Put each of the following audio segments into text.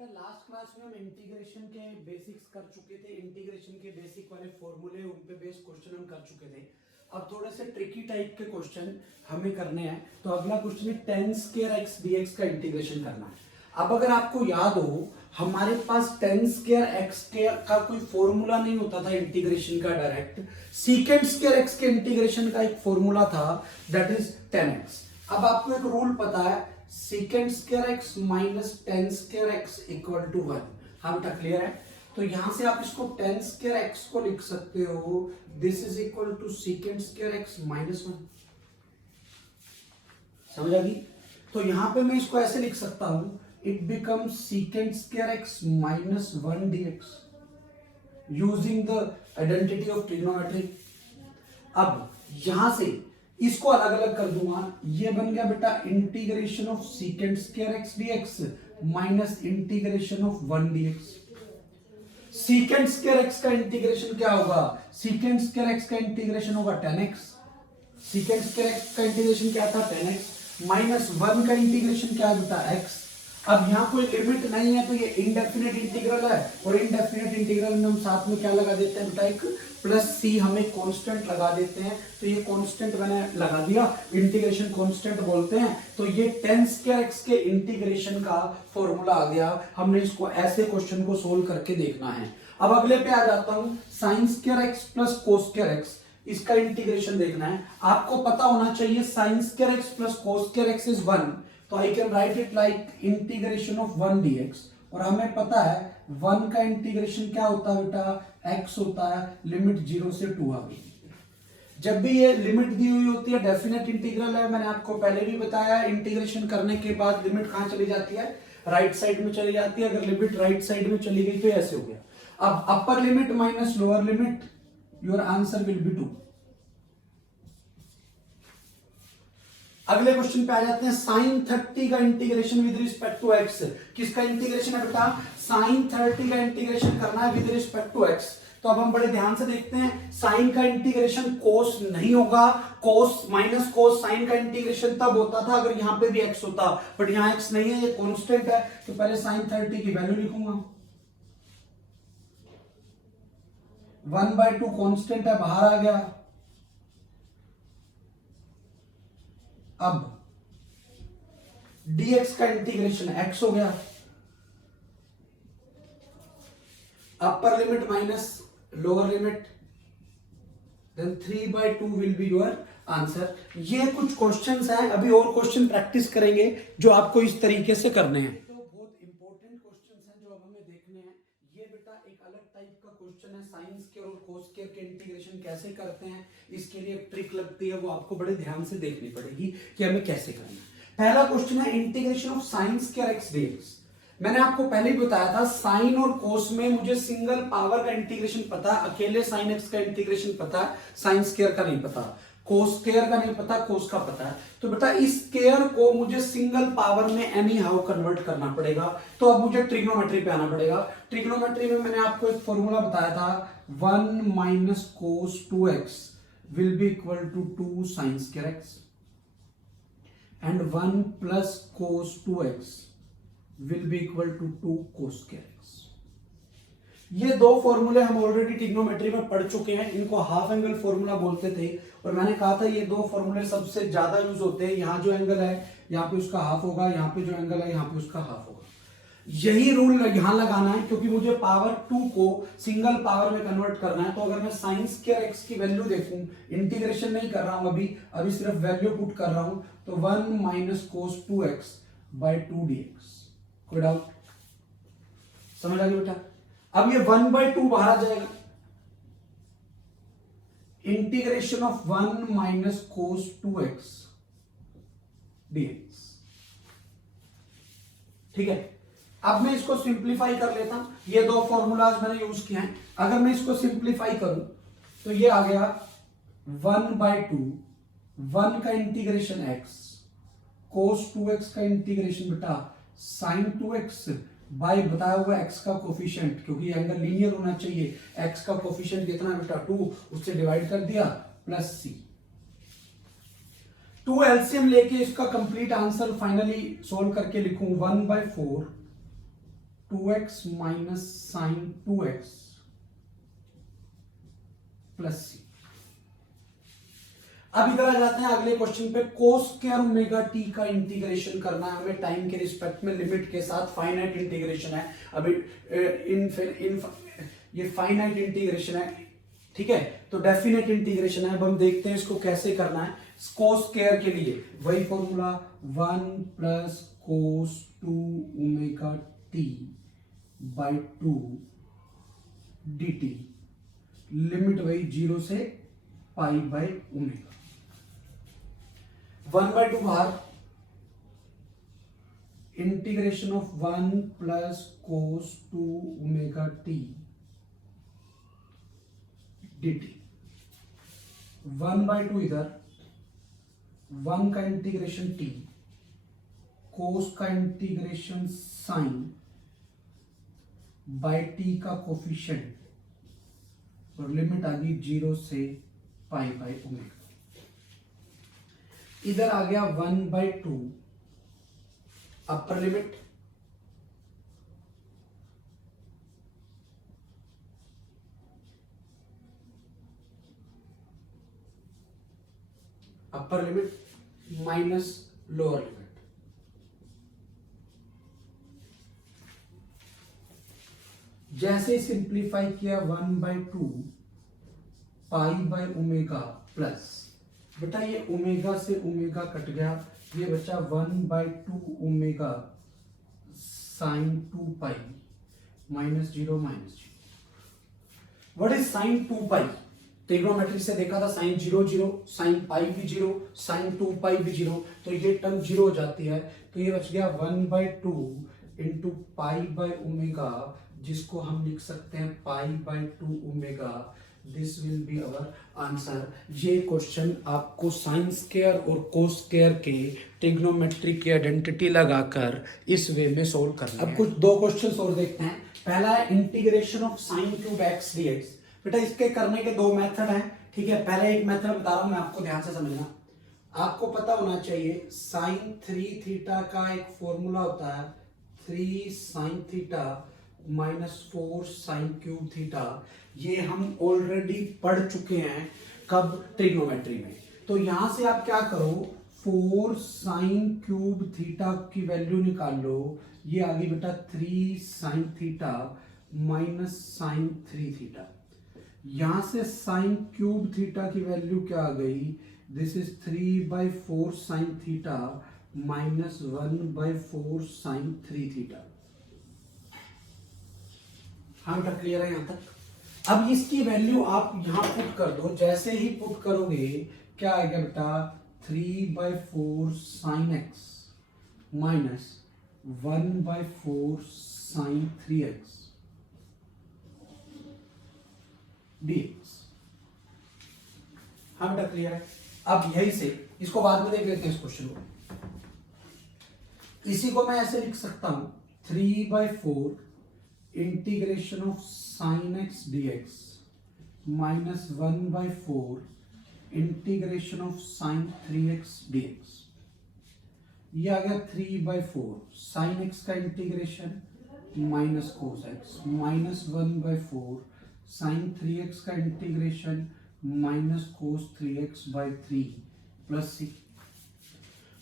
बेटा last class में हम इंटीग्रेशन के बेसिक्स कर चुके थे। इंटीग्रेशन के बेसिक वाले फॉर्मूले उन पे बेस्ड क्वेश्चन हम कर चुके थे। अब थोड़े से ट्रिकी टाइप के क्वेश्चन हमें करने हैं। तो अगला क्वेश्चन है tan स्क्वायर x dx का इंटीग्रेशन करना है। अब अगर आपको याद हो, हमारे पास tan स्क्वायर x का कोई फॉर्मूला नहीं होता था इंटीग्रेशन का डायरेक्ट। सीकेंट स्क्वायर x के इंटीग्रेशन का एक फॉर्मूला था, दैट इज tan x। अब आपको एक रूल पता है, secant square x minus tan square x equal to 1। हाँ बेटा क्लियर है। तो यहां से आप इसको tan स्क्वायर x को लिख सकते हो, this is equal to secant square x minus 1। समझ आ गई? तो यहां पे मैं इसको ऐसे लिख सकता हूं, it becomes secant square x minus 1 dx using the identity of trigonometry. अब यहां से इसको अलग अलग कर दूंगा, ये बन गया बेटा integration of secant square x dx minus integration of 1 dx। Secant square x का इंटीग्रेशन क्या होगा? सीकेंट स्क्वायर x का इंटीग्रेशन होगा tan x। Secant square x का इंटीग्रेशन क्या था? tan x माइनस 1 का इंटीग्रेशन क्या है बेटा? x। अब यहाँ कोई लिमिट नहीं है तो ये इनडेफिनेट इंटीग्रल है, और इनडेफिनेट इंटीग्रल में हम साथ में क्या लगा देते हैं बेटा? एक प्लस सी हमें कांस्टेंट लगा देते हैं। तो ये कांस्टेंट मैंने लगा दिया, इंटीग्रेशन कांस्टेंट बोलते हैं। तो ये tan स्क्वायर x के इंटीग्रेशन का फॉर्मूला आ गया। हमने इसको ऐसे क्वेश्चन को सोल्व करके देखना है। अब अगले पे आ जाता हूं, sign square x plus cos square x, इसका इंटीग्रेशन देखना है। आपको पता होना चाहिए sign square x plus cos square x is 1, तो I can write it like integration of 1 dx। और हमें पता है 1 का इंटीग्रेशन क्या होता है बेटा? x होता है, लिमिट 0 से 2 आ गई। जब भी ये लिमिट दी हुई होती है, डेफिनेट इंटीग्रल है, मैंने आपको पहले भी बताया, इंटीग्रेशन करने के बाद लिमिट कहां चली जाती है? राइट साइड में चली जाती है। अगर लिमिट राइट साइड में चली गई तो ऐसे हो गया। अब अपर limit minus lower limit, your answer will be 2। अगले क्वेश्चन पे आ जाते हैं, साइन 30 का integration with respect to x। किसका इंटीग्रेशन है बेटा? साइन 30 का इंटीग्रेशन करना है विद रिस्पेक्ट टू x। तो अब हम बड़े ध्यान से देखते हैं, साइन का इंटीग्रेशन कोस नहीं होगा। कोस माइनस कोस साइन का इंटीग्रेशन तब होता था अगर यहां पे भी x होता, बट यहां x नहीं है, ये कांस्टेंट है। तो पहले साइन 30 की वैल्यू लिखूंगा, 1/2 कांस्टेंट है, बाहर आ गया। अब dx का इंटीग्रेशन x हो गया, upper limit minus lower limit, then 3/2 will be your answer. ये कुछ क्वेश्चंस हैं, अभी और क्वेश्चन प्रैक्टिस करेंगे जो आपको इस तरीके से करने हैं। तो बहुत इंपॉर्टेंट क्वेश्चंस हैं जो अब हमें देखने हैं। ये बेटा एक अलग टाइप का क्वेश्चन है, साइन स्क्वायर और कोस स्क्वायर के इंटीग्रेशन कैसे करते हैं, इसके लिए एक ट्रिक लगती है, वो आपको बड़े ध्यान से देखनी पड़ेगी कि हमें कैसे करना है। पहला क्वेश्चन है integration of sine square x dx। मैंने आपको पहले ही बताया था, साइन और कोस में मुझे सिंगल पावर का इंटीग्रेशन पता है, अकेले साइन x का इंटीग्रेशन पता है, साइन स्क्वायर का नहीं पता, कोस स्क्वायर का नहीं पता, कोस का पता है। तो बेटा इस स्क्वायर को मुझे सिंगल पावर में एनी हाउ कन्वर्ट करना पड़ेगा। तो अब मुझे ट्रिग्नोमेट्री पे आना पड़ेगा। ट्रिग्नोमेट्री में मैंने आपको एक फॉर्मूला बताया था, 1 minus cos 2x will be equal to 2 sine square x and 1 plus cos 2x will be equal to 2 cos square x। ये दो फॉर्मूले हम ऑलरेडी ट्रिग्नोमेट्री में पढ़ चुके हैं, इनको हाफ एंगल फॉर्मूला बोलते थे। और मैंने कहा था ये दो फॉर्मूले सबसे ज्यादा यूज होते हैं। यहाँ जो एंगल है यहाँ पे उसका हाफ होगा, यहाँ पे जो एंगल है यहाँ पे उसका हाफ होगा। यही रूल यहां लगाना है, क्योंकि मुझे पावर 2 को सिंगल पावर में कन्वर्ट करना है। तो अगर मैं साइन स्क्वायर x की वैल्यू देखूं, इंटीग्रेशन नहीं कर रहा हूं अभी सिर्फ वैल्यू पुट कर रहा हूं, तो 1 minus cos 2x by 2 dx। कोई डाउट? समझ आ गया बेटा? अब ये 1/2 बाहर आ जाएगा, integration of 1 minus cos 2x dx। ठीक है, अब मैं इसको सिंप्लीफाई कर लेता हूं। ये दो फॉर्मूलाज मैंने यूज किए हैं। अगर मैं इसको सिंप्लीफाई करूं तो ये आ गया 1/2, 1 का इंटीग्रेशन x, कोस 2x का इंटीग्रेशन बेटा साइन 2x बाय बताया हुआ x का कोफिशिएंट, क्योंकि एंगल लीनियर होना चाहिए। x का कोफिशिएंट कितना बेटा? 2, उससे डिवाइड कर दिया, प्लस c। 2 एलसीएम लेके इसका कंप्लीट आंसर फाइनली सोल्व करके लिखूं, 1/4 2x minus sign 2x plus सी। अब इधर आ जाते हैं अगले क्वेश्चन पे, कोस स्क्वायर ओमेगा टी का इंटीग्रेशन करना है हमें टाइम के रिस्पेक्ट में, लिमिट के साथ, फाइनाइट इंटीग्रेशन है। अभी ये फाइनाइट इंटीग्रेशन है, ठीक है, तो डेफिनेट इंटीग्रेशन है। अब हम देखते हैं इसको कैसे करना है। कोस स्क्वायर के लिए वही formula 1 plus cos 2 omega T by 2 dt, limit वही 0 से पाई बाई ओमेगा। 1/2 बाहर, integration of 1 plus cos 2 omega T dt, 1/2 इधर, 1 का इंटीग्रेशन t, कोस का इंटीग्रेशन साइन बाई टी का कोफिशिएंट, और लिमिट आ गई 0 से पाई बाई ओमेगा। इधर आ गया 1/2 अपर लिमिट, अपर लिमिट माइनस लोअर लिमिट। जैसे सिंप्लीफाई किया 1/2 पाई बाई ओमेगा प्लस, बेटा ये ओमेगा से ओमेगा कट गया, ये बचा 1/2 omega sine 2 pi minus 0 minus 0। What is sine 2 pi? Trigonometry से देखा था साइन 0 0, साइन पाई भी 0, साइन 2 पाई भी 0, तो ये टर्म 0 हो जाती है, तो ये बच गया 1/2 इंटू पाई बाई ओमेगा, जिसको हम लिख सकते हैं pi by 2 omega. This will be our answer. ये क्वेश्चन आपको साइन स्क्वायर और कोस स्क्वायर के ट्रिग्नोमेट्री की आइडेंटिटी लगाकर इस वे में सोल्व करना है। अब कुछ दो क्वेश्चंस और देखते हैं। पहला है integration of sine cube x dx. बेटा इसके करने के दो मेथड हैं, ठीक है। पहले एक मेथड बता रहा हूं मैं आपको, ध्यान से समझना। आपको पता होना चाहिए साइन 3 थीटा का एक फॉर्मूला होता है 3 sine theta minus 4 sine cube theta. ये हम ऑलरेडी पढ़ चुके हैं, कब? ट्रिग्नोमेट्री में। तो यहां से आप क्या करो, 4 साइन क्यूब थीटा की वैल्यू निकाल लो, ये आ गई बेटा 3 sine theta minus sine 3 theta. यहां से साइन क्यूब थीटा की वैल्यू क्या आ गई, this is 3/4 sine theta minus 1/4 sine 3 theta. हम तक क्लियर है यहां तक? अब इसकी वैल्यू आप यहां पुट कर दो, जैसे ही पुट करोगे क्या आएगा बेटा 3/4 sine x minus 1/4 sine 3x dx। हाँ बेटा क्लियर है? अब यही से इसको बाद में देख लेते हैं इस क्वेश्चन को। इसी को मैं ऐसे लिख सकता हूं 3/4 integration of sine x dx minus 1/4 integration of sine 3x dx। ये आ गया 3/4 साइन एक्स का integration minus cos x minus 1/4 sine 3x का integration minus cos 3x/3 plus C.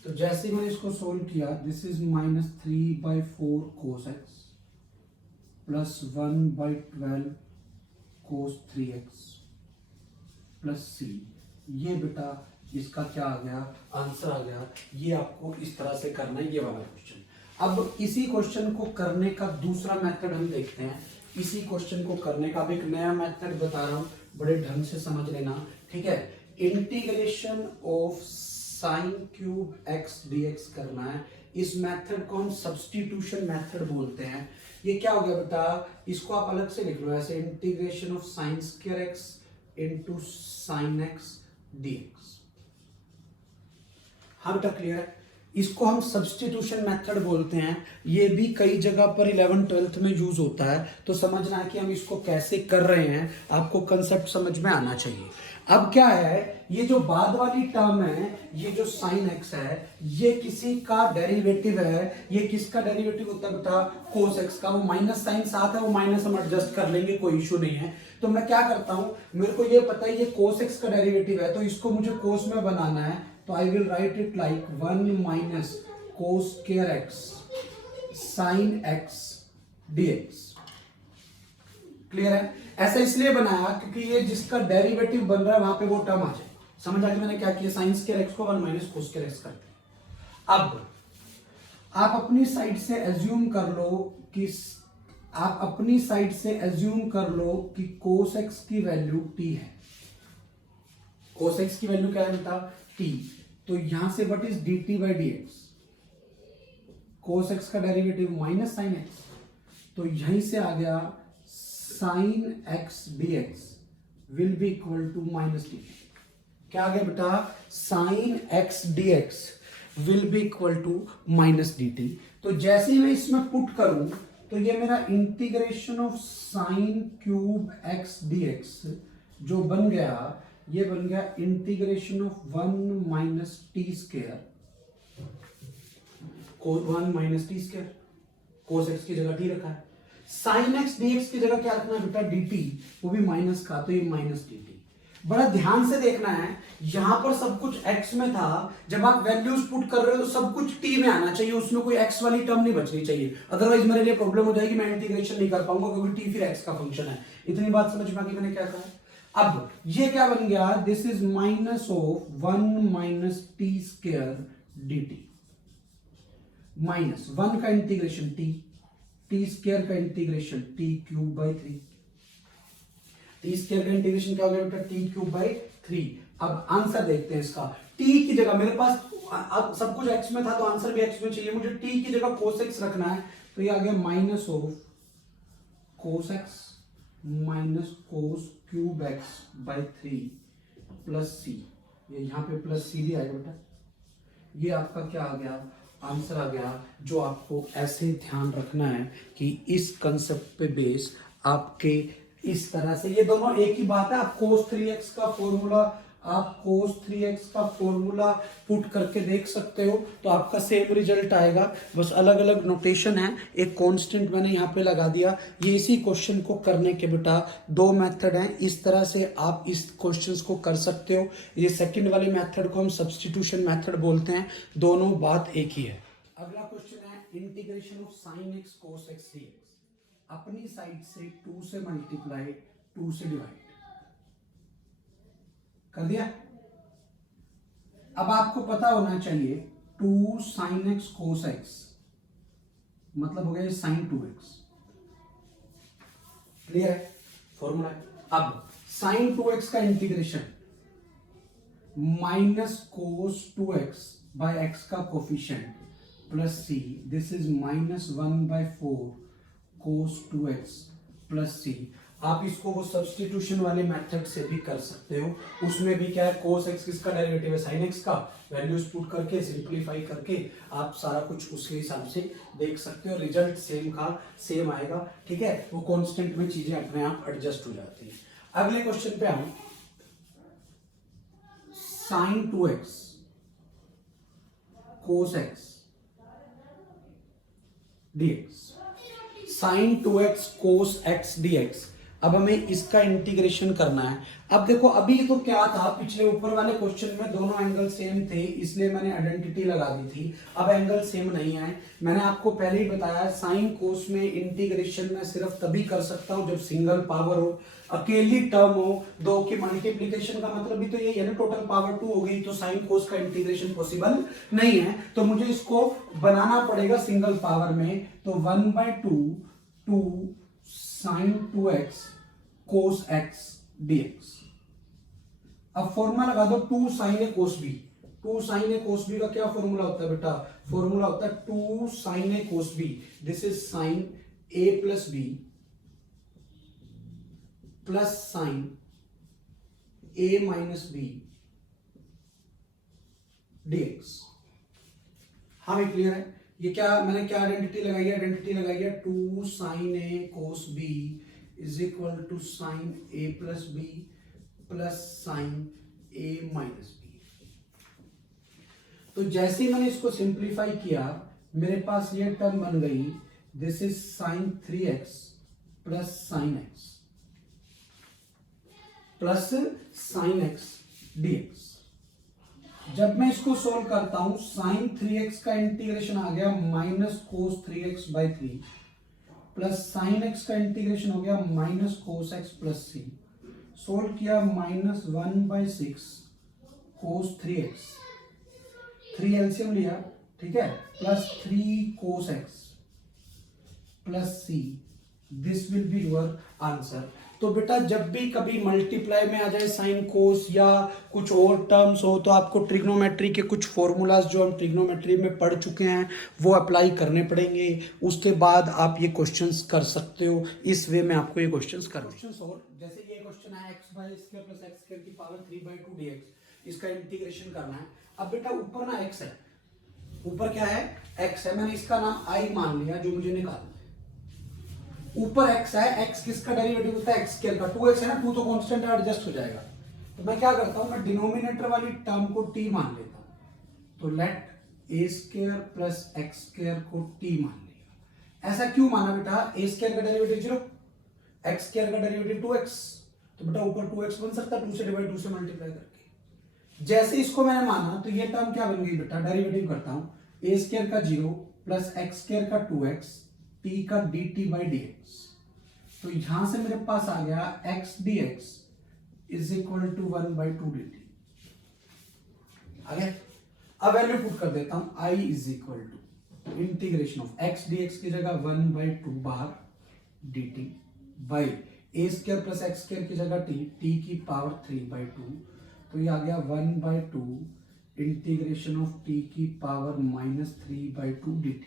तो जैसे मैंने इसको सोल्व किया, this is minus 3/4 cos x plus 1/12 cos 3x plus C. ये बेटा इसका क्या आ गया, आंसर आ गया। ये आपको इस तरह से करना है, ये वाला क्वेश्चन। अब इसी क्वेश्चन को करने का दूसरा मेथड हम देखते हैं। इसी क्वेश्चन को करने का अब एक नया मेथड बता रहा हूं, बड़े ढंग से समझ लेना, ठीक है। Integration of sine cube x dx करना है। इस मेथड को हम सब्स्टिट्यूशन मेथड बोलते हैं। ये क्या हो गया बेटा, इसको आप अलग से लिख लो ऐसे, integration of sine square x into sine x dx. हाँ बेटा क्लियर है? इसको हम सब्स्टिट्यूशन मेथड बोलते हैं। ये भी कई जगह पर 11th-12th में यूज होता है, तो समझना है कि हम इसको कैसे कर रहे हैं, आपको कंसेप्ट समझ में आना चाहिए। अब क्या है ये जो बाद वाली टर्म है, ये जो साइन एक्स है, ये किसी का डेरिवेटिव है। ये किसका डेरिवेटिव होता है बेटा? कोस एक्स का। वो माइनस साइन साथ है, वो माइनस हम एडजस्ट कर लेंगे, कोई इशू नहीं है। तो मैं क्या करता हूं, मेरे को ये पता है ये कोस एक्स का डेरिवेटिव है, तो इसको मुझे कोस में बनाना है, तो I will write it like 1 minus cos square x sine x dx। Clear है? ऐसा इसलिए बनाया क्योंकि ये जिसका डेरिवेटिव बन रहा है वहां पे वो टर्म आ जाए। समझ आ गया मैंने क्या किया? साइन स्क्वायर एक्स को 1 माइनस कोस स्क्वायर एक्स करते हैं। अब आप अपनी साइड से एज्यूम कर लो कि कोस एक्स की वैल्यू t है। कोस एक्स की वैल्यू क्या है बेटा? t। तो यहां से what is dt by dx? Cos x का डेरिवेटिव माइनस साइन एक्स, तो यहीं से आ गया sine x dx will be equal to minus dt। क्या आ गया बेटा? Sine x dx will be equal to minus dt। तो जैसे ही मैं इसमें पुट करूं तो ये मेरा integration of sine cube x dx जो बन गया, ये बन गया integration of 1 minus T square, 1 minus T square. Cos x की जगह टी रखा है, साइन एक्स डीएक्स की जगह क्या रखना है बेटा? dt, वो भी माइनस का, तो ये माइनस dt। बड़ा ध्यान से देखना है, यहां पर सब कुछ x में था, जब आप वैल्यूज पुट कर रहे हो तो सब कुछ t में आना चाहिए, उसमें कोई x वाली टर्म नहीं बचनी चाहिए, अदरवाइज मेरे लिए प्रॉब्लम हो जाएगी, मैं इंटीग्रेशन नहीं कर पाऊंगा क्योंकि t फिर x का फंक्शन है। इतनी बात समझ में आ गई मैंने क्या कहा? अब ये क्या बन गया? This is minus of 1 minus T square dt, minus 1 का इंटीग्रेशन टी स्क्वायर का integration T cube by 3। T square का इंटीग्रेशन क्या हो गया बेटा? T cube by 3। अब आंसर देखते हैं इसका। टी की जगह मेरे पास अब सब कुछ एक्स में था, तो आंसर भी एक्स में चाहिए, मुझे टी की जगह कोस एक्स रखना है, तो ये आ गया minus of cos x minus cos cube x by 3 plus C. ये यहां पे प्लस सी भी आएगा बेटा। ये आपका क्या आ गया? आंसर आ गया। जो आपको ऐसे ध्यान रखना है कि इस कंसेप्ट पे बेस आपके इस तरह से, ये दोनों एक ही बात है। आप cos 3x का फॉर्मूला पुट करके देख सकते हो, तो आपका सेम रिजल्ट आएगा, बस अलग अलग नोटेशन है। एक कांस्टेंट मैंने यहाँ पे लगा दिया। ये इसी क्वेश्चन को करने के बेटा 2 मेथड हैं, इस तरह से आप इस क्वेश्चंस को कर सकते हो। ये सेकंड वाले मेथड को हम सब्स्टिट्यूशन मेथड बोलते हैं, दोनों बात एक ही है। अगला क्वेश्चन है integration of sine x cos x dx। अपनी साइड से 2 से मल्टीप्लाई 2 से डिवाइड कर दिया। अब आपको पता होना चाहिए 2 साइन एक्स कोस एक्स मतलब हो गया साइन 2x। क्लियर है? फॉर्मूला है। अब साइन 2x का integration minus cos 2x by x का coefficient plus C, this is minus 1/4 cos 2x plus C. आप इसको वो सब्स्टिट्यूशन वाले मेथड से भी कर सकते हो। उसमें भी क्या है, कोस एक्स किसका डेरिवेटिव है? साइन एक्स का। वैल्यूज पुट करके सिंप्लीफाई करके आप सारा कुछ उसके हिसाब से देख सकते हो, रिजल्ट सेम का सेम आएगा। ठीक है? वो कांस्टेंट में चीजें अपने आप एडजस्ट हो जाती हैं। अगले क्वेश्चन पे आऊं, sine 2x cos x dx, sine 2x cos x dx। अब हमें इसका इंटीग्रेशन करना है। अब देखो, अभी तो क्या था, पिछले ऊपर वाले क्वेश्चन में दोनों एंगल सेम थे, इसलिए मैंने आइडेंटिटी लगा दी थी। अब एंगल सेम नहीं है। मैंने आपको पहले ही बताया, साइन कोस में इंटीग्रेशन में सिर्फ तभी कर सकता हूं जब सिंगल पावर हो, अकेली टर्म हो। 2 की मल्टीप्लीकेशन का मतलब भी तो यही है ना, टोटल पावर 2 हो गई, तो साइन कोस का इंटीग्रेशन पॉसिबल नहीं है। तो मुझे इसको बनाना पड़ेगा सिंगल पावर में, तो 1/2 साइन 2x कोस x dx। अब फॉर्मूला लगा दो 2 sine A cos B. 2 sine A cos B का क्या फॉर्मूला होता है बेटा? फॉर्मूला होता है 2 sine A cos B, this is sine A plus B plus sine A minus B dx। हाँ भाई, क्लियर है? ये क्या मैंने क्या आइडेंटिटी लगाई है? आइडेंटिटी लगाई है 2 sine A cos B is equal to sine A plus B plus sine A minus B. तो जैसे ही मैंने इसको सिंप्लीफाई किया मेरे पास ये टर्म बन गई, this is sign 3x plus sine x plus sine x dx। जब मैं इसको सोल्व करता हूं साइन 3x का इंटीग्रेशन आ गया minus cos 3x by 3 plus sine x का इंटीग्रेशन हो गया minus cos x plus C. Solve किया माइनस 1/6 कोस 3x, 3 एलसीएम लिया, ठीक है, plus 3 cos x plus C. This will be your answer. तो बेटा जब भी कभी मल्टीप्लाई में आ जाए साइन कोस या कुछ और टर्म्स हो तो आपको ट्रिग्नोमेट्री के कुछ फॉर्मूलाज जो हम ट्रिग्नोमेट्री में पढ़ चुके हैं वो अप्लाई करने पड़ेंगे, उसके बाद आप ये क्वेश्चंस कर सकते हो। इस वे में आपको ये क्वेश्चंस करने क्वेश्चंस। और जैसे ये क्वेश्चन है x by square plus x square की पावर 3/2 dx, इसका इंटीग्रेशन करना है। अब बेटा ऊपर ना x है, ऊपर क्या है, x है, मैंने इसका नाम i मान लिया जो मुझे निकालना है। ऊपर x है, x किसका डेरिवेटिव होता है, x स्क्वायर का, 2x है ना, 2 तो कांस्टेंट है, एडजस्ट हो जाएगा। तो मैं क्या करता हूं, मैं डिनोमिनेटर वाली टर्म को t मान लेता हूं। तो let a square plus x square को t मान लिया। ऐसा क्यों माना बेटा, a स्क्वायर का डेरिवेटिव 0, x स्क्वायर का डेरिवेटिव 2x, तो बेटा ऊपर 2x बन सकता है 2 से डिवाइड 2 से मल्टीप्लाई करके। जैसे इसको मैंने माना तो ये टर्म क्या बन गई बेटा, डेरिवेटिव करता हूं, a स्क्वायर का 0 प्लस एक्स स्क्वायर का 2x t का dt बाई dx। तो यहां से मेरे पास आ गया x dx is equal to 1/2 dt। आगे अब वैल्यू पुट कर देता हूं, i is equal to integration of x dx की जगह 1/2 बार dt by a square plus x square की जगह t की पावर 3/2। तो ये आ गया 1/2 इंटीग्रेशन ऑफ t की पावर -3/2 dt।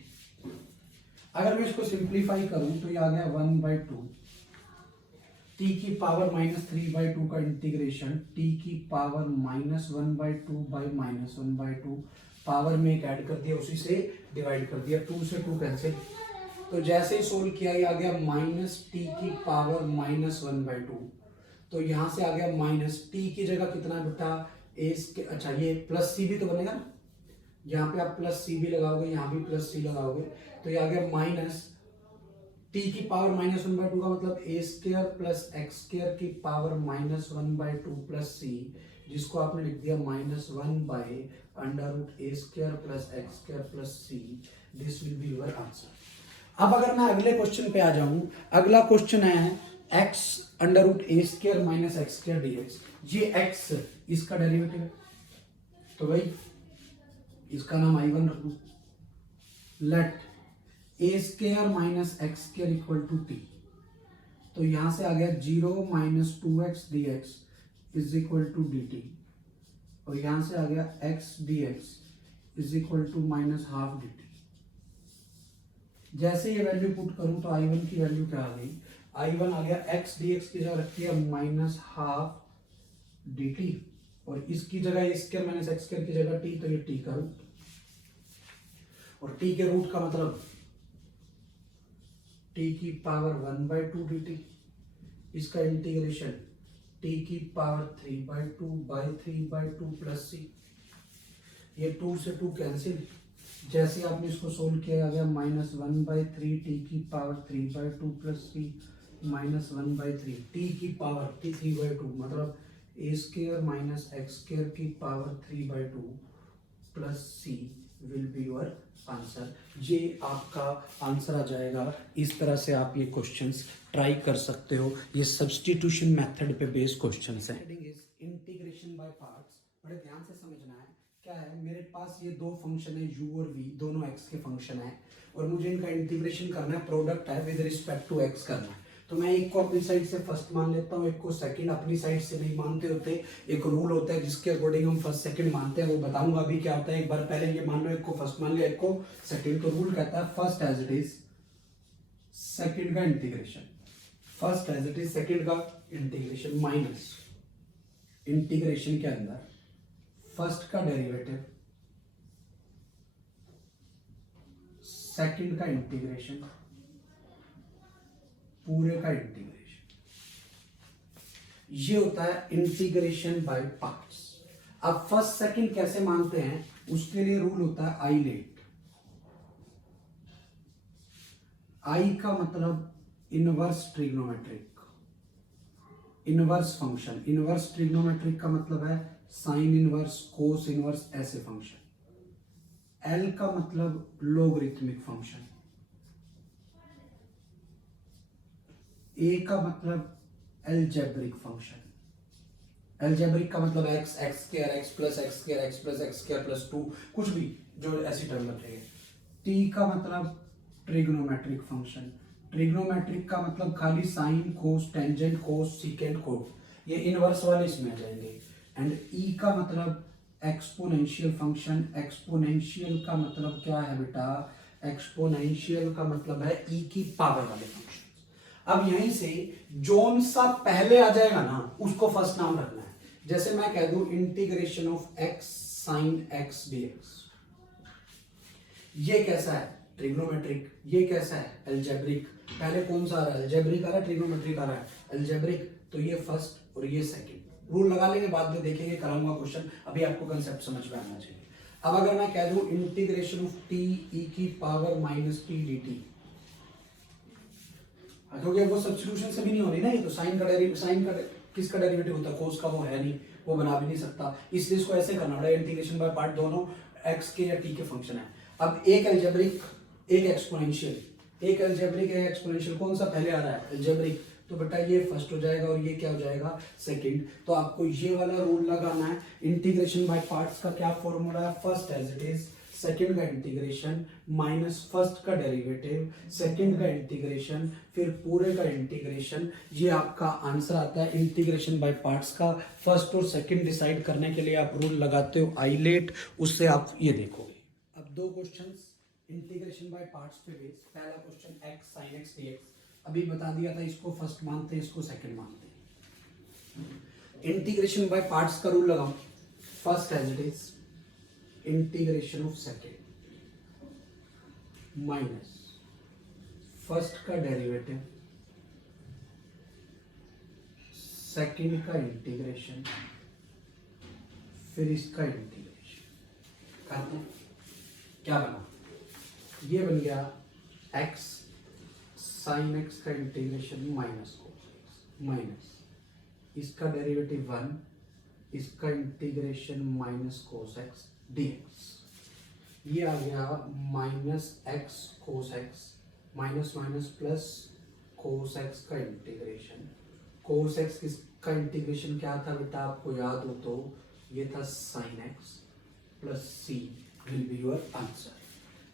अगर मैं इसको सिंप्लीफाई करूं तो ये आ गया 1/2 t की पावर -3/2 का इंटीग्रेशन t की पावर -1/2 बाई -1/2, पावर में एक ऐड कर दिया उसी से डिवाइड कर दिया, 2 से 2 कैंसिल। तो जैसे ही सोल्व किया ये आ गया माइनस टी की पावर -1/2। तो यहां से आ गया माइनस टी की जगह कितना बेटा, अच्छा ये प्लस सी भी तो बनेगा ना, यहाँ पे आप प्लस सी भी लगाओगे, यहाँ भी प्लस सी लगाओगे, तो ये आ गया माइनस टी की पावर -1/2 का मतलब a square plus x square की पावर -1/2 प्लस सी, जिसको आपने लिख दिया -1/√a² plus x square plus C. This will be your answer. अब अगर मैं अगले क्वेश्चन पे आ जाऊं, अगला क्वेश्चन है x√a² minus x square dx। ये x इसका डेरिवेटिव है, तो भाई इसका नाम I1 रख दो। Let a square minus x square equal to t. तो यहां से आ गया 0 minus 2x dx is equal to dt, और यहां से आ गया x dx is equal to -12 dt। जैसे ये वैल्यू पुट करूं तो I1 की वैल्यू क्या आ गई, I1 आ गया x dx की जगह रखी है -12 dt, और इसकी जगह ए स्क्वायर माइनस एक्स स्क्वायर की जगह t, तो ये t का रूट, और t के रूट का मतलब t की पावर 1/2 dt, इसका इंटीग्रेशन t की पावर 3/2 बाई 3/2 प्लस सी। ये 2 से 2 कैंसिल। जैसे आपने इसको सोल्व किया आ गया -1/3 t की पावर 3/2 प्लस सी -1/3 t की पावर 3/2 मतलब a square minus x square की power 3/2 plus C will be your answer. ये आपका आंसर आ जाएगा। इस तरह से आप ये क्वेश्चंस ट्राई कर सकते हो। ये सब्स्टिट्यूशन मेथड पे बेस्ड क्वेश्चंस हैं। इंटीग्रेशन बाय पार्ट्स बड़े ध्यान से समझना है। क्या है, मेरे पास ये दो फंक्शन है u और v, दोनों x के फंक्शन है, और मुझे इनका इंटीग्रेशन करना है, प्रोडक्ट है विद रिस्पेक्ट टू x करना है। तो मैं एक को अपनी साइड से फर्स्ट मान लेता हूँ, एक को सेकंड। अपनी साइड से नहीं मानते होते, एक रूल होता है जिसके अकॉर्डिंग हम फर्स्ट सेकंड मानते हैं, वो बताऊंगा अभी क्या होता है। एक बार पहले ये मान लो, एक को फर्स्ट मान लिया, एक को सेकंड। तो रूल कहता है first as it is, second का integration, first as it is second का इंटीग्रेशन, माइनस इंटीग्रेशन के अंदर फर्स्ट का डेरिवेटिव, सेकंड का इंटीग्रेशन, पूरे का इंटीग्रेशन। ये होता है इंटीग्रेशन बाय पार्ट्स। अब फर्स्ट सेकंड कैसे मानते हैं, उसके लिए रूल होता है आई लेट। आई का मतलब inverse trigonometric, inverse function. Inverse trigonometric का मतलब है साइन इनवर्स, कोस इनवर्स, ऐसे फंक्शन। एल का मतलब लोगरिथमिक फंक्शन। ए का मतलब एलजेब्रिक फंक्शन। एलजेब्रिक का मतलब x, x square, x plus x square, x plus x square plus 2, कुछ भी जो ऐसी टर्म रखेंगे। टी का मतलब ट्रिग्नोमेट्रिक फंक्शन। ट्रिग्नोमेट्रिक का मतलब खाली साइन, कोस, टेंजेंट, कोस, सीकेंट, कोट, ये इनवर्स वाले इसमें आ जाएंगे। एंड ई का मतलब एक्सपोनेंशियल फंक्शन। एक्सपोनेंशियल का मतलब क्या है बेटा, एक्सपोनेंशियल का मतलब है ई की पावर वाले फंक्शन। अब यहीं से जोन सा पहले आ जाएगा ना, उसको फर्स्ट नाम रखना है। जैसे मैं कह दूं integration of x sine x dx, ये कैसा है, ट्रिग्नोमेट्रिक। ये कैसा है, एलजेब्रिक। पहले कौन सा आ रहा है, एलजेब्रिक आ रहा है, ट्रिग्नोमेट्रिक आ रहा है, एलजेब्रिक। तो ये फर्स्ट और ये सेकंड। रूल लगा लेंगे, बाद में देखेंगे, कराऊंगा क्वेश्चन, अभी आपको कंसेप्ट समझ में आना चाहिए। अब अगर मैं कह दूं इंटीग्रेशन ऑफ टी ई की power minus T D T, क्योंकि वो सब्स्टिट्यूशन से भी नहीं हो रही ना, ये तो साइन का किसका डेरिवेटिव होता है, कोस का, वो है नहीं, वो बना भी नहीं सकता, इसलिए इसको ऐसे करना पड़ेगा इंटीग्रेशन बाय पार्ट। दोनों एक्स के या टी के फंक्शन है। अब एक एल्जेब्रिक एक एक्सपोनेंशियल, एक एल्जेब्रिक एक एक्सपोनेंशियल, कौन सा पहले आ रहा है, एल्जेब्रिक। तो बेटा ये फर्स्ट हो जाएगा और ये क्या हो जाएगा, सेकंड। तो आपको ये वाला रूल लगाना है। इंटीग्रेशन बाय पार्ट्स का क्या फॉर्मूला है, first as it is, second का इंटीग्रेशन माइनस फर्स्ट का डेरिवेटिव, सेकंड का इंटीग्रेशन, फिर पूरे का इंटीग्रेशन। ये आपका आंसर आता है इंटीग्रेशन बाय पार्ट्स का। फर्स्ट और सेकंड डिसाइड करने के लिए आप रूल लगाते हो आई लेट, उससे आप ये देखोगे। अब दो क्वेश्चंस इंटीग्रेशन बाय पार्ट्स पे बेस। पहला question x sine x dx, अभी बता दिया था, इसको फर्स्ट मानते हैं, इसको सेकंड मानते हैं। इंटीग्रेशन बाय पार्ट्स का रूल लगाओ, first as it is integration of second minus first का डेरिवेटिव, सेकेंड का इंटीग्रेशन, फिर इसका इंटीग्रेशन करते हैं। क्या बना, ये बन गया एक्स साइन एक्स का इंटीग्रेशन माइनस कोस माइनस इसका डेरिवेटिव 1, इसका integration minus cos x dx। ये आ गया minus x cos x, minus minus plus cos x का इंटीग्रेशन। कोस एक्स किसका इंटीग्रेशन क्या था बेटा, आपको याद हो तो ये था sine x plus C will be your answer.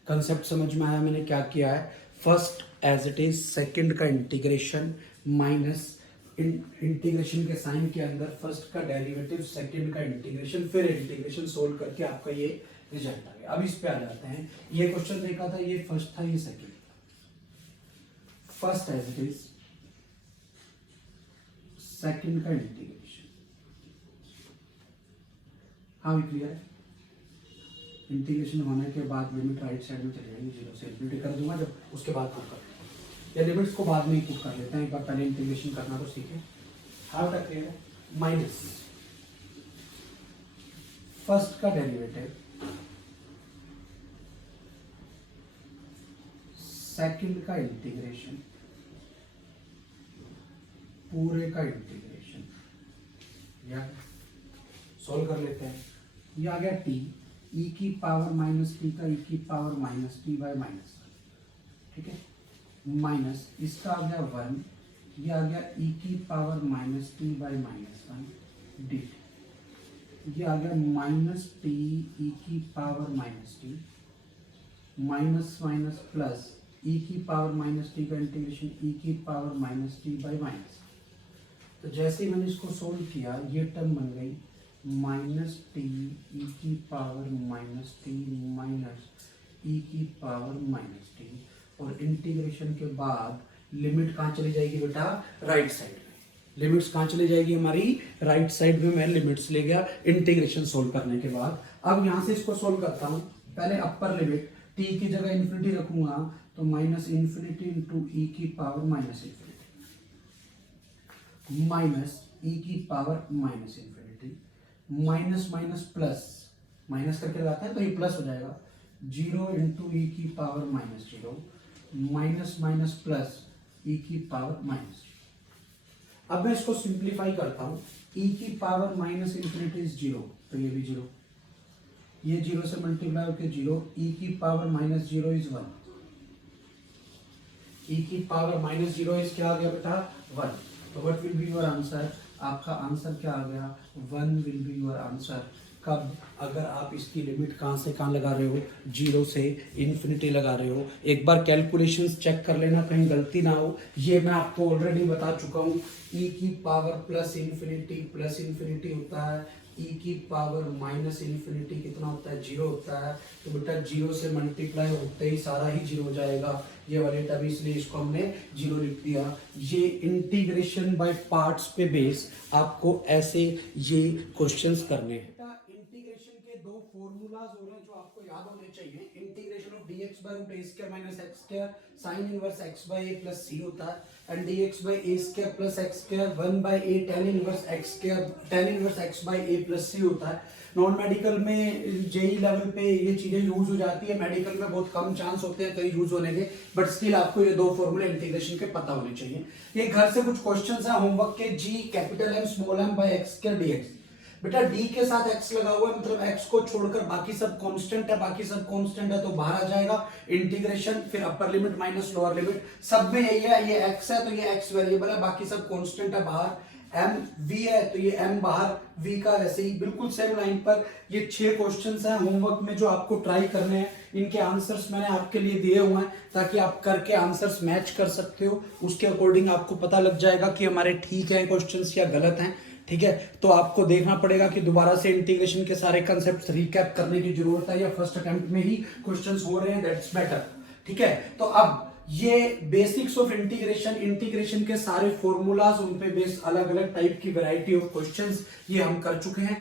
Concept समझ में आया मैंने क्या किया है, first as it is, second का इंटीग्रेशन माइनस इंटीग्रेशन के साइन के अंदर फर्स्ट का डेरिवेटिव, सेकंड का इंटीग्रेशन, फिर इंटीग्रेशन सोल्व करके आपका ये रिजल्ट आ गया। अब इस पे आ जाते हैं। ये क्वेश्चन देखा था, ये फर्स्ट था, ये second. First as it is, second का इंटीग्रेशन। हाँ क्लियर है, इंटीग्रेशन होने के बाद लिमिट राइट साइड में चली जाएगी, 0 से इंफिनिटी कर दूंगा जब, उसके बाद पुट कर, या लिमिट्स को बाद में ही पुट कर लेते हैं, एक बार पहले इंटीग्रेशन करना तो सीखें। हाउ तक क्लियर है, माइनस फर्स्ट का डेरिवेटिव, सेकंड का इंटीग्रेशन, पूरे का इंटीग्रेशन, या सोल्व कर लेते हैं। ये आ गया टी ई की पावर माइनस टी का ई की power minus t by minus, ठीक है, माइनस इसका आ गया 1, ये आ गया ई की power minus t by minus 1 d, ये आ गया माइनस टी ई की power minus t, minus minus plus e की पावर माइनस टी का इंटीग्रेशन ई की power minus t by minus. तो जैसे ही मैंने इसको सोल्व किया, ये टर्म बन गई माइनस टी ई की पावर माइनस टी माइनस ई की पावर माइनस टी, और इंटीग्रेशन के बाद लिमिट कहाँ चली जाएगी बेटा, राइट साइड में। लिमिट्स कहाँ चली जाएगी हमारी, राइट साइड में। मैं लिमिट्स ले गया इंटीग्रेशन सोल्व करने के बाद। अब यहाँ से इसको सोल्व करता हूँ। पहले अपर लिमिट टी की जगह इन्फिनिटी रखूंगा, तो माइनस इन्फिनिटी इंटू ई की पावर माइनस इन्फिनिटी, माइनस ई की power minus infinity, minus minus plus, minus करके लगाते हैं तो ये प्लस हो जाएगा, 0 इंटू ई की power minus 0 minus minus plus e की पावर माइनस। अब मैं इसको सिंप्लीफाई करता हूं, ई की पावर माइनस इंफिनिटी इज 0, तो ये भी 0, ये 0 से मल्टीप्लाई होकर 0, ई की पावर माइनस 0 इज 1, ई की पावर माइनस 0 इज क्या आ गया बेटा 1। तो what will be your answer, आपका आंसर क्या आ गया 1 विल बी योर आंसर। कब, अगर आप इसकी लिमिट कहाँ से कहाँ लगा रहे हो, 0 से इन्फिनिटी लगा रहे हो। एक बार कैलकुलेशंस चेक कर लेना कहीं गलती ना हो, ये मैं आपको ऑलरेडी बता चुका हूँ। ई की पावर प्लस इन्फिनिटी होता है, ई की पावर माइनस इन्फिनिटी कितना होता है 0 होता है। तो बेटा 0 से मल्टीप्लाई होते ही सारा ही 0 हो जाएगा, ये वाले टर्म, इसलिए इसको हमने 0 लिख दिया। ये इंटीग्रेशन बाय पार्ट्स पे बेस आपको ऐसे ये क्वेश्चंस करने हैं। इंटीग्रेशन के दो फॉर्मूलाज हो रहे हैं जो आपको याद होने चाहिए। Integration of dx by root a square minus x square sin inverse x by a plus c होता है, and dx by a square plus x square 1 by a tan inverse x by a plus c होता है। Non medical में JEE level पे ये चीजें use हो जाती है, मेडिकल में बहुत कम चांस होते हैं कहीं यूज होने के, बट स्टिल आपको ये दो फॉर्मूले इंटीग्रेशन के पता होने चाहिए। ये घर से कुछ क्वेश्चंस हैं होमवर्क के, g capital M small m by x square dx। बेटा d के साथ x लगा हुआ है, मतलब x को छोड़कर बाकी सब कांस्टेंट है, बाकी सब कांस्टेंट है तो बाहर आ जाएगा इंटीग्रेशन, फिर अपर लिमिट माइनस लोअर लिमिट, सब में यही है, ये x है तो ये x वेरिएबल है, बाकी सब कांस्टेंट है बाहर, m v है तो ये m बाहर, v का वैसे ही बिल्कुल सेम लाइन पर। ये 6 क्वेश्चंस हैं होमवर्क में जो आपको ट्राई करने हैं, इनके आंसर्स मैंने आपके लिए दिए हुए हैं ताकि आप करके आंसर्स मैच कर सकते हो, उसके अकॉर्डिंग आपको पता लग जाएगा कि हमारे ठीक है क्वेश्चंस या गलत हैं। ठीक है, तो आपको देखना पड़ेगा कि दोबारा से इंटीग्रेशन के सारे कंसेप्ट रिकैप करने की जरूरत है या फर्स्ट अटेम्प्ट में ही क्वेश्चंस हो रहे हैं, दैट्स बेटर। ठीक है, तो अब ये बेसिक्स ऑफ इंटीग्रेशन के सारे फॉर्मूलाज, उन पे बेस्ड अलग अलग टाइप की वैरायटी ऑफ क्वेश्चंस ये हम कर चुके हैं।